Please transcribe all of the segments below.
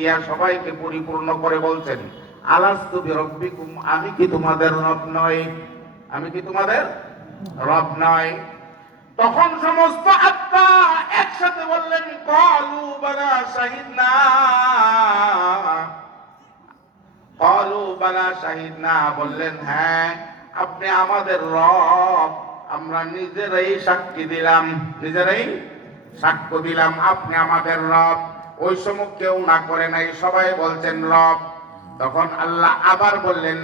দিয়া সবাইকে পরিপূর্ণ করে বলছেন, আলাস্তু বিরব্বিকুম, আমি কি তোমাদের রব নই? আমি কি তোমাদের রব নই? তখন সমস্ত আত্মা একসাথে বললেন, ক্বালু বালা শাহিদনা, ক্বালু বালা শাহিদনা, বললেন হ্যাঁ আপনি আমাদের রব, আমরা নিজেরাই সাক্ষী দিলাম, নিজেরাই সাক্ষ্য দিলাম আপনি আমাদের রব। ওই সময় কেউ না করে নাই, সবাই বলছেন রব। তখন আল্লাহ আবার বললেন,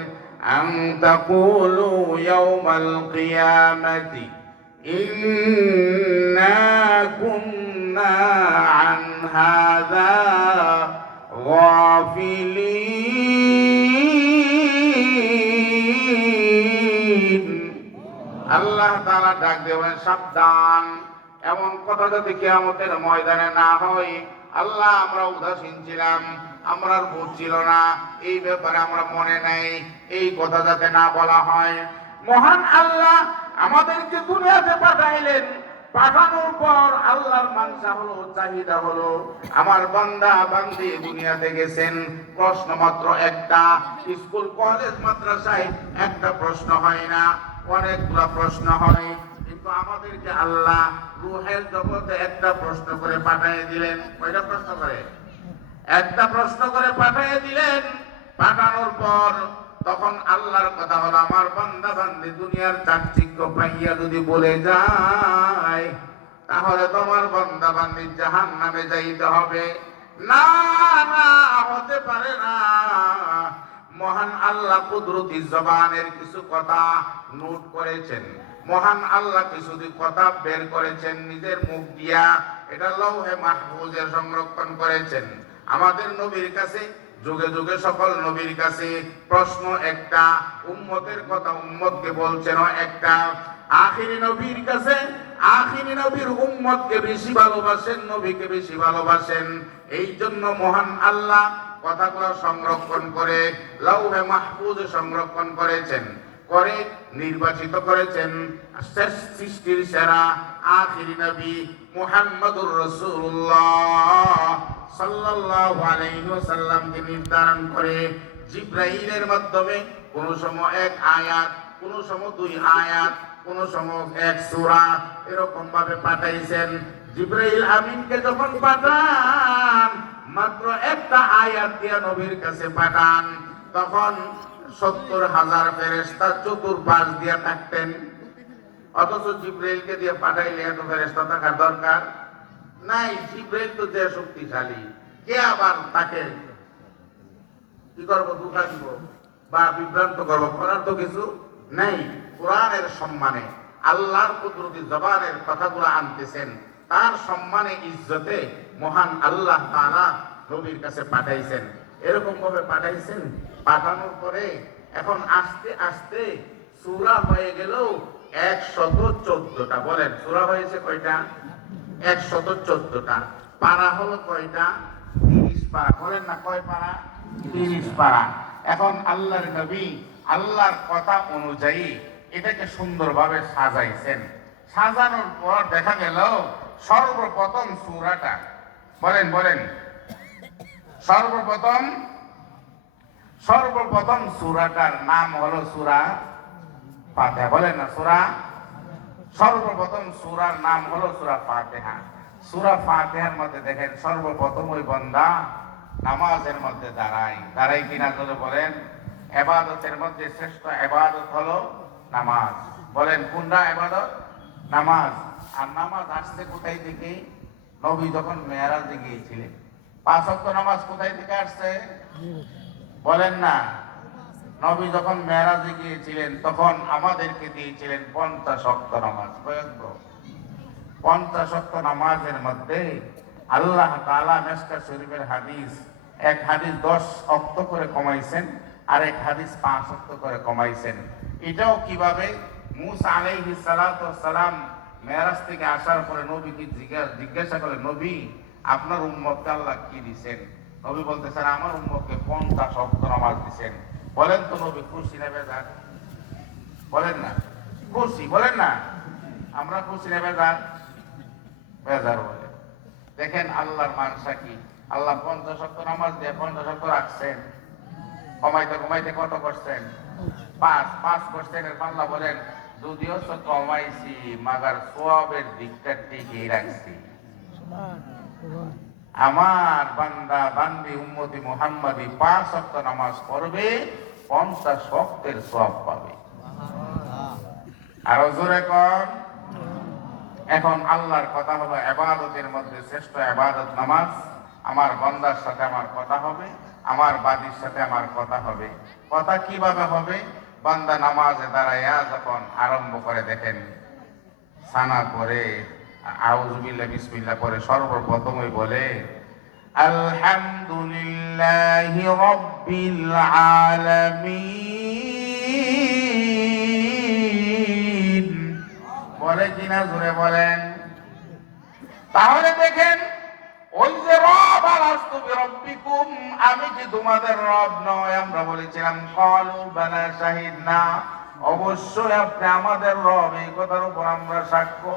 আন তাকুলু ইয়াউমাল কিয়ামাতি ইন্না কুন্না আন হাযা গাফিলিন। আল্লাহ তাআলা ডাক দিয়ে বলেন, সাবধান, এমন কথা যদি কিয়ামতের ময়দানে না হয়, আল্লাহ আমরা উদাসীন ছিলাম, আমরা বুঝ ছিল না, এই ব্যাপারে আমরা মনে নাই, এই কথা যাতে না বলা হয়। মহান আল্লাহ আমাদেরকে দুনিয়াতে পাঠাইলেন, পাঠানোর পর আল্লাহর মানসা হলো, চাহিদা হলো, আমার বান্দা বান্দি দুনিয়াতে গেছেন, প্রশ্ন মাত্র একটা। স্কুল কলেজ মাদ্রাসায় একটা প্রশ্ন হয় না, অনেকগুলো প্রশ্ন হয়, কিন্তু আমাদেরকে আল্লাহ রূহের জগতে একটা প্রশ্ন করে পাঠিয়ে দিলেন। কয়টা প্রশ্ন করে? একটা প্রশ্ন করে পাঠিয়ে দিলেন। পাঠানোর পর তখন আল্লাহর কথা হলো, আমার বান্দা বান্দি দুনিয়ার চাকচিক্য পাইয়া যদি বলে যায়, তাহলে তোমার বান্দা বান্দি জাহান্নামে যাইতে হবে। না না, হতে পারে না। মহান আল্লাহ কুদরতি জবানের কিছু কথা নোট করেছেন, মহান আল্লাহ কিছু কথা বের করেছেন নিজের মুখ দিয়া, এটা লৌহে মাহফুজে সংরক্ষণ করেছেন। আমাদের নবীর কাছে, যুগে যুগে সকল নবীর কাছে প্রশ্ন একটা, উম্মতের কথা উম্মতকে বলছেন একটা। আখিরি নবীর কাছে, আখিরি নবীর উম্মতকে বেশি ভালোবাসেন, নবীকে বেশি ভালোবাসেন। এই জন্য মহান আল্লাহ কথাগুলো সংরক্ষণ করে লৌহে মাহফুজে সংরক্ষণ করেছেন, করে নির্বাচিত করেছেন সৃষ্টির সেরা আখিরি নবী মুহাম্মদুর রাসূলুল্লাহ সাল্লাল্লাহু আলাইহি ওয়াসাল্লামকে নির্ধারণ করে জিবরাইলের মাধ্যমে কোন সময় এক আয়াত, কোন সময় দুই আয়াত, কোন সময় এক সূরা, এরকম ভাবে পাঠাইছেন। জিবরাইল আমিনকে যখন পাঠান, মাত্র একটা আয়াত দিয়ে নবীর কাছে পাঠান, তখন ৭০,০০০ ফেরেশতা চতুর্পাশ দিয়ে থাকতেন। অথচ জিবরাইলকে দিয়ে পাঠাইলে এত ফেরেশতা থাকার দরকার নাই। জিবরাইল তো যে শক্তিশালী, কে আবার তাকে কি করবো, ধোঁকা দিব বা বিভ্রান্ত করবো, করার তো কিছু নেই। কোরআনের সম্মানে আল্লাহর কুদরতি জবানের কথাগুলো আনতেছেন, তার সম্মানে ইজ্জতে মহান আল্লাহ তাআলা নবীর কাছে পাঠাইছেন। এরকম ভাবে পাঠাইছেন। পাঠানোর পরে এখন আস্তে আস্তে সূরা হয়ে গেল ১১৪টা। বলেন সূরা হয়েছে কয়টা? ১১৪টা। পারা হলো কয়টা? ৩০ পারা। বলেন না কয় পারা? ৩০ পারা। এখন আল্লাহর নবী আল্লাহর কথা অনুযায়ী এটাকে সুন্দরভাবে সাজাইছেন। সাজানোর পর দেখা গেল সর্বপ্রথম সূরাটা, বলেন বলেন, সর্বপ্রথম সূরাটার নাম হলো সূরা ফাতিহা। বলেন না সূরা, সর্বপ্রথম সূরার নাম হলো সূরা ফাতিহা। সূরা ফাতিহার মধ্যে দেখেন সর্বপ্রথম ওই বান্দা নামাজের মধ্যে দাঁড়ায় কিনা যদি বলেন, ইবাদতের মধ্যে শ্রেষ্ঠ ইবাদত হলো নামাজ। বলেন কোনটা ইবাদত? নামাজ। আর নামাজ আসছে কোথায় থেকে? নবী যখন মেরাজে গিয়েছিলেন। ৫ ওয়াক্ত নামাজ কোথায় থেকে আসছে? বলেন না। নবী যখন মেরাজে গিয়েছিলেন তখন আমাদেরকে দিয়েছিলেন ৫০ ওয়াক্ত নামাজ। কয়েক ৫০ ওয়াক্ত নামাজের মধ্যে আল্লাহ তাআলা মিশকাত শরীফের হাদিস, এক হাদিস ১০ ওয়াক্ত করে কমাইছেন, আর এক হাদিস ৫ ওয়াক্ত করে কমাইছেন। এটাও কিভাবে? মূসা আলাইহিস সালাতু ওয়াস সালাম মেরাজ থেকে আসার পরে নবীকে জিজ্ঞাসা করে, নবী আপনার উম্মতকে আল্লাহ কি দিবেন? নবী বলতেছেন আমার উম্মতকে ৫০ ওয়াক্ত নামাজ দিবেন। বলেন তো নবী খুশি না বেজার? বলেন না খুশি, বলেন না আমরা খুশি না বেজার? বেজার বলে। দেখেন আল্লাহর মানসা কি। আল্লাহ 50 ওয়াক্ত নামাজ দিয়ে 50 ওয়াক্ত রাখছেন, কমাইতে কমাইতে কত করছেন? 5 করছেন। আল্লাহ বলেন যদিও তো কমাইছি, মাগার সওয়াবের দিকটা ঠিকই রাখছি। আমার বান্দা বান্দি উম্মতি মুহাম্মাদি 5 ওয়াক্ত নামাজ পড়বে, 50 ওয়াক্তের সওয়াব পাবে। আরো জোরে কর। এখন আল্লাহর কথা হলো ইবাদতের মধ্যে শ্রেষ্ঠ ইবাদত নামাজ। আমার বান্দার সাথে আমার কথা হবে, আমার বাদীর সাথে আমার কথা হবে। কথা কিভাবে হবে? বান্দা নামাজে দাঁড়াইয়া যখন আরম্ভ করে, দেখেন সানা করে আউযু বিল্লাহ বিসমিল্লাহ পরে সর্বপ্রথমই বলে আলহামদুলিল্লাহি রাব্বিল আলামিন বলে কিনা জোরে বলেন। তাহলে দেখেন ওই যে রব আলাস্তু বিরব্বিকুম, আমি কি তোমাদের রব নয়? আমরা বলেছিলাম ক্বালু বালা শাহিদনা, অবশ্যই আপনি আমাদের রব, এই কথার উপর আমরা সাক্ষ্য।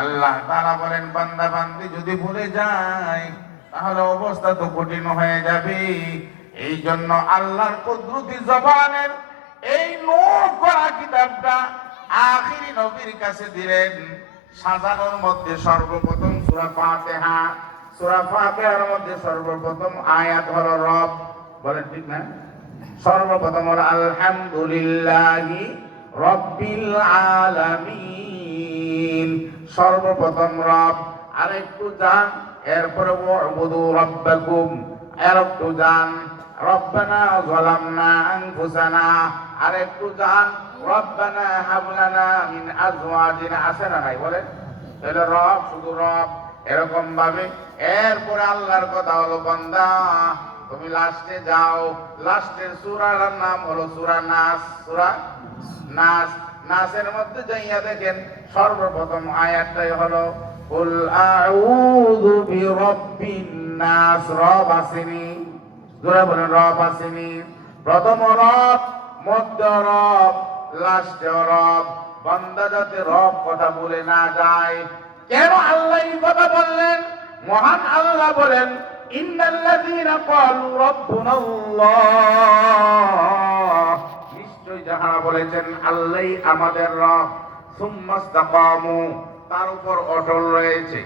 আল্লাহ তাআলা বলেন বান্দা বান্দি যদি ভুলে যায় তাহলে অবস্থা তো কঠিন হয়ে যাবে। এই জন্য আল্লাহর কুদরতি জবানের এই নূর করা কিতাবটা আখিরি নবীর কাছে দিলেন। সাজানোর মধ্যে সর্বপ্রথম সূরা ফাতিহা, সূরা ফাতিহার মধ্যে সর্বপ্রথম আয়াত হলো রব, বলেন ঠিক না? সর্বপ্রথম হলো আলহামদুলিল্লাহি রাব্বিল আলামিন, সর্বপ্রথম রব। আরেকটু যান, এরপরে ওয়াবুদু রাব্বাকুম, আরেকটু যান রব্বানা যালামনা আনফুসানা, আরেকটু যান রব্বানা হাব লানা মিন আজওয়াজিনা, আছে না নাই বলেন? তাহলে রব শুধু রব এরকম ভাবে। এরপরে আল্লাহর কথা হলো বান্দা তুমি লাস্টে যাও, লাস্টের সূরার নাম হলো সূরা নাস। সূরা নাস, নাসের মধ্যে যাইয়া দেখেন সর্বপ্রথম আয়াতটাই হলো কুল আউযু বিরাব্বিন নাস। রব আসেনি, জোরে বলেন রব আসেনি। প্রথম রব, মধ্য রব, লাস্টে রব। বান্দা যাতে রব কথা বলে না যায়। কেন আল্লাহ এই কথা বললেন? মহান আল্লাহ বলেন ইন্নাল্লাযীনা ক্বালু রাব্বুনাল্লাহ, নিশ্চয় যাহারা বলেছেন আল্লাহই আমাদের রব, সুম্মাস্তাকামু, তার উপর অটল রয়েছে।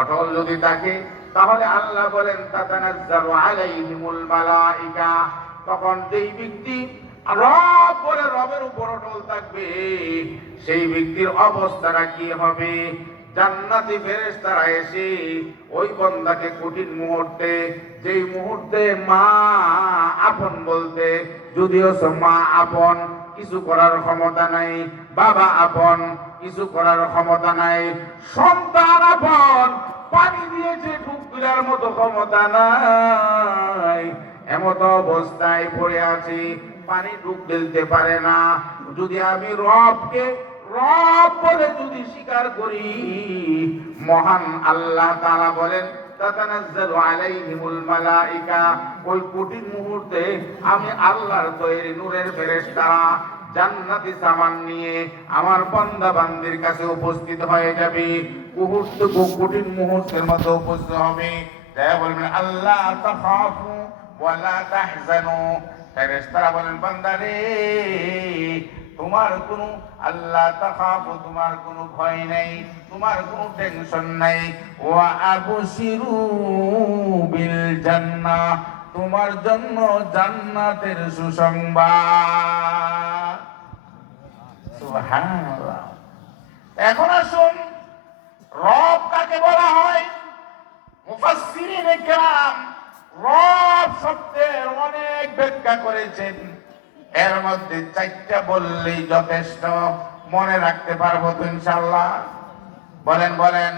অটল যদি থাকে তাহলে আল্লাহ বলেন তাতানাজ্জালু আলাইহিমুল মালাইকা, তখন যেই ব্যক্তি রব বলে রবের উপর অটল থাকবে সেই ব্যক্তির অবস্থাটা কি হবে? জান্নাতি ফেরেশতারা এসে ওই বান্দাকে কঠিন মুহূর্তে, যেই মুহূর্তে মা আপন বলতে, যদিও মা আপন কিছু করার ক্ষমতা নাই, বাবা আপন কিছু করার ক্ষমতা নাই, সন্তান আপন পানি দিয়েছে ডুব দেওয়ার মতো ক্ষমতা নাই, এমত অবস্থায় পড়ে আছি, পানি ডুব দিতে পারে না। যদি আমি রবকে রব বলে যদি স্বীকার করি, মহান আল্লাহ তাআলা বলেন তাতানাজ্জালু আলাইহিমুল মালাইকা, ওই কঠিন মুহূর্তে আমি আল্লাহর তৈরি নূরের ফেরেশতারা জান্নাতি সামান নিয়ে আমার বান্দা বান্দির কাছে উপস্থিত হয়ে যাবে। কঠিন মুহূর্তের মধ্যে উপস্থিত হবে। তাই বলবেন আল্লাহ তাখাফু ওয়ালা তাহজানু, ফেরেশতারা বলেন বান্দা রে তোমার কোনো আল্লাহ তাখাফু, তোমার কোনো ভয় নাই, তোমার কোনো টেনশন নাই। ওয়া আবশিরু বিল জান্নাহ, তোমার জন্য জান্নাতের সুসংবাদ। সুবহানাল্লাহ। এখন আসুন রব কাকে বলা হয়? মুফাসসিরিনে কেরাম রব শব্দের অনেক ব্যাখ্যা করেছেন। এর মধ্যে 4টা বললেই যথেষ্ট। মনে রাখতে পারবো তো ইনশাআল্লাহ? বলেন বলেন।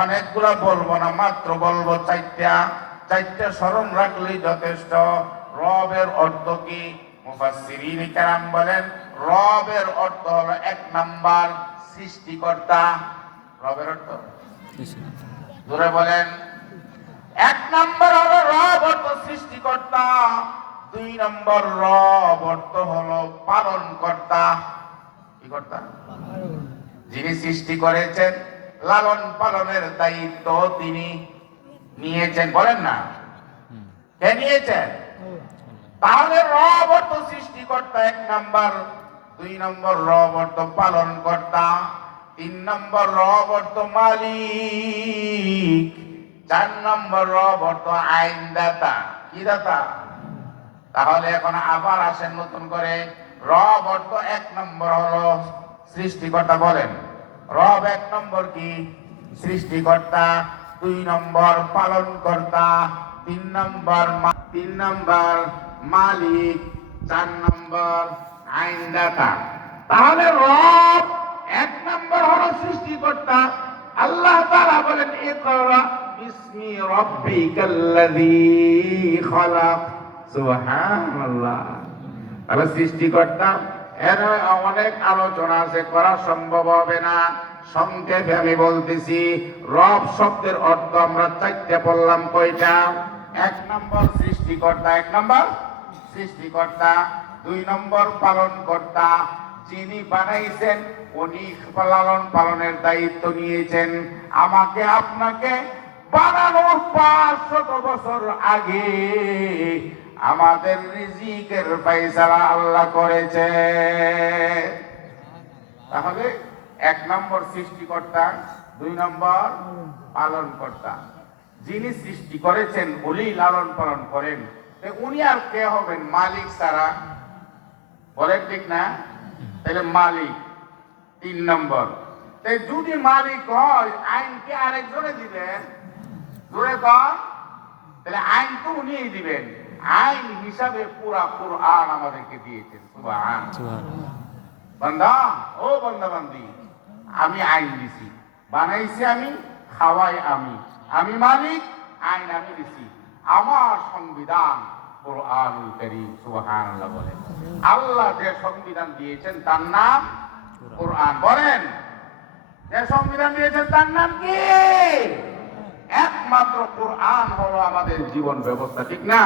অনেকগুলো বলবো না, মাত্র বলবো 4টা। 4টা স্মরণ রাখলেই যথেষ্ট। রবের অর্থ কি? মুফাসসিরিনে কেরাম বলেন রবের অর্থ হলো 1 নাম্বার সৃষ্টিকর্তা। রবের অর্থ জোরে বলেন। 1 নাম্বার হলো রব অর্থ সৃষ্টিকর্তা। 2 নম্বর রব অর্থ হলো পালন কর্তা। কি কর্তা? যিনি সৃষ্টি করেছেন, লালন পালনের দায়িত্ব তিনি। নিয়েছেন? বলেন না, কে নিয়েছেন? তাহলে রব অর্থ সৃষ্টিকর্তা 1 নাম্বার, 2 নম্বর রব অর্থ পালন কর্তা, 3 নম্বর রব অর্থ মালিক, 4 নম্বর রব অর্থ আইনদাতা। কি দাতা? তাহলে এখন আবার আসেন নতুন করে। রব অর্থ 1 নম্বর হলো সৃষ্টিকর্তা। বলেন, রব 1 নম্বর কি? সৃষ্টিকর্তা, 2 নম্বর পালন কর্তা, 3 নম্বর মালিক, 4 নম্বর আইনদাতা। তাহলে রব 1 নম্বর হলো সৃষ্টিকর্তা। আল্লাহ তাআলা বলেন, ইকরা বিসমি রাব্বিকাল্লাযী খালাক। সুবহানাল্লাহ। তাহলে সৃষ্টিকর্তা, এর অনেক আলোচনা আছে, করা সম্ভব হবে না। সংক্ষেপে আমি বলতেছি, রব শব্দের অর্থ আমরা 4টে বললাম। কয়টা? 1 নম্বর সৃষ্টিকর্তা, 1 নম্বর সৃষ্টিকর্তা, 2 নম্বর পালন কর্তা, যিনি বানাইছেন উনি লালন পালনের দায়িত্ব নিয়েছেন। আমাকে আপনাকে বানানোর 500 বছর আগে আমাদের রিজিকের ফয়সালা আল্লাহ করেছে। তাহলে 1 নম্বর সৃষ্টিকর্তা, 2 নম্বর পালন কর্তা। যিনি সৃষ্টি করেছেন উনি লালন পালন করেন, উনি আর কে হবেন মালিক ছাড়া? বলেন ঠিক না? তাহলে মালিক 3 নম্বর। যদি মালিক হয়, আইন কে আরেকজনে দিবেন? জোরে কর। তাহলে আইন তো উনিই দিবেন। আইন হিসাবে পুরা কুরআন আমাদেরকে দিয়েছেন। সুবহানাল্লাহ। বান্দা, ও বান্দা বান্দি, আমি আইন দিছি, বানাইছি আমি, খাওয়াই আমি, আমি মালিক, আইন আমি দিছি। আমার সংবিধান কুরআনুল কারীম। সুবহানাল্লাহ বলেন। আল্লাহ যে সংবিধান দিয়েছেন তার নাম কুরআন। বলেন, যে সংবিধান দিয়েছেন তার নাম কি? একমাত্র কুরআন হলো আমাদের জীবন ব্যবস্থা, ঠিক না?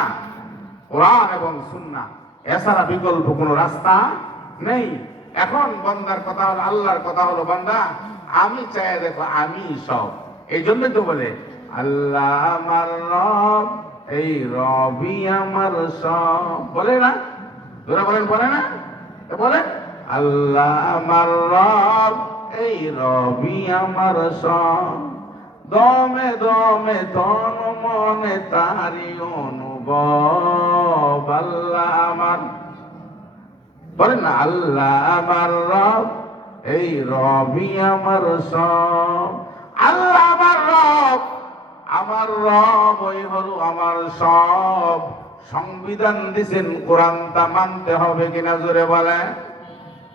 কুরআন এবং সুন্নাহ, এছাড়া বিকল্প কোনো রাস্তা নেই। এখন বান্দার কথা হলো, আল্লাহর কথা হলো, বান্দা আমি চাই দেখো আমি সব। এই জন্য তো বলে আল্লাহ আমার রব, এই রবই আমার সব। বলে না? তোরা বলেন, বলে না? বলে আল্লাহ আমার রব, এই রবি আমার সব। দমে দমে তন মনে তারি অনুভব। আল্লাহ আমার, বলেন না, আল্লাহ আমার রব, এই রবি আমার সব। আল্লাহ আমার রব, আমার রব ওই হলো আমার সব। সংবিধান দিছেন কোরআন, তা মানতে হবে কিনা? জোরে বলেন,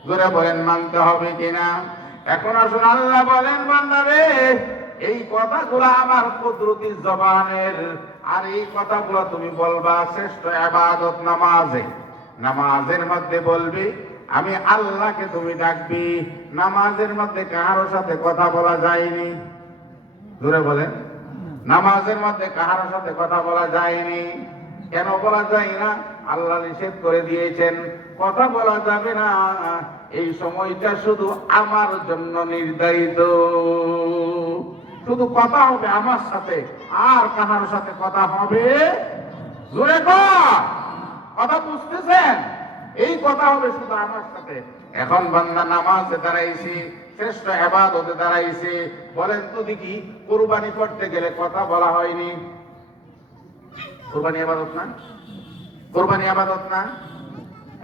জোরে বলেন, মানতে হবে কিনা? এখন আসুন, আল্লাহ বলেন, বান্দারে এই কথাগুলো আমার কুদরতি জবানের, আর এই কথাগুলো তুমি বলবা শ্রেষ্ঠ ইবাদত নামাজে। নামাজের মধ্যে বলবি, আমি আল্লাহকে তুমি ডাকবি। নামাজের মধ্যে কারো সাথে কথা বলা যায়নি। জোরে বলেন, নামাজের মধ্যে কারো সাথে কথা বলা যায়নি। কেন বলা যায় না? আল্লাহ নিষেধ করে দিয়েছেন, কথা বলা যাবে না। এই সময়টা শুধু আমার জন্য নির্ধারিত, শুধু কথা হবে আমার সাথে, আর কাহার সাথে কথা হবে? জোরে কথা বুঝতেছেন? এই কথা হবে শুধু আমার সাথে। এখন বান্দা নামাজে দাঁড়াইছি, শ্রেষ্ঠ ইবাদতে দাঁড়াইছে। বলেন তো দেখি, কুরবানি করতে গেলে কথা বলা হয়নি? কুরবানি ইবাদত না? কুরবানি ইবাদত না?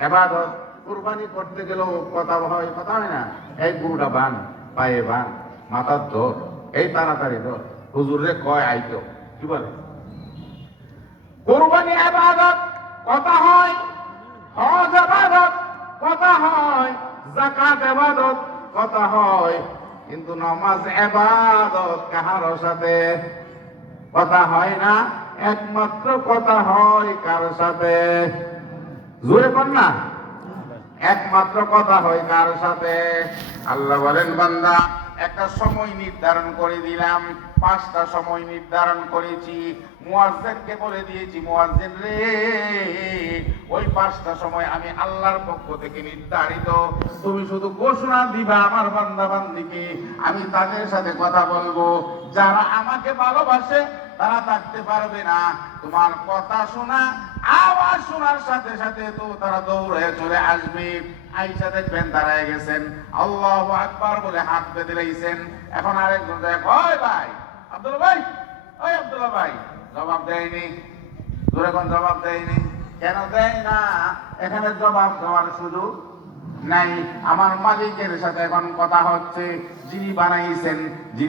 ইবাদত। কুরবানি করতে গেলেও কথা হয়, কথা হয় না? এই গরুটা বান, পায়ে বান, মাথার ধর, এই তাড়াতাড়ি ধর, হুজুর রে কয় আইতো। কি বলে? কুরবানি ইবাদত, কথা হয়। হজ ইবাদত, কথা হয়। যাকাত ইবাদত, কথা হয়। কিন্তু নামাজ ইবাদত কাহার সাথে কথা হয় না। একমাত্র কথা হয় কার সাথে? জোরে কর না। একমাত্র কথা হয় কার সাথে? আল্লাহ বলেন, বান্দা একটা সময় নির্ধারণ করে দিলাম, 5টা সময় নির্ধারণ করেছি। মুয়াজ্জিনকে বলে দিয়েছি, মুয়াজ্জিন রে, ওই 5টা সময় আমি আল্লাহর পক্ষ থেকে নির্ধারিত। তুমি শুধু ঘোষণা দিবা আমার বান্দা বান্দিকে, আমি তাদের সাথে কথা বলবো। যারা আমাকে ভালোবাসে তারা থাকতে পারবে না। তোমার কথা শোনা, আওয়াজ শোনার সাথে সাথে তো তারা দৌড়ে চলে আসবে। আইসা দেখবেন দাঁড়ায় গেছেন, আল্লাহু আকবার বলে হাত বেঁধে রয়েছেন। এখন আরেকজন দেখ, ওই ভাই আব্দুল্লাহ ভাই, ওই আব্দুল্লাহ ভাই, জবাব দেয়নি। জোরে কোন জবাব দেয়নি? কেন দেয় না? এখানে জবাব দেওয়ার সুযোগ নাই। আমার মালিকের সাথে এখন কথা হচ্ছে, যিনি বানাইছেন, যিনি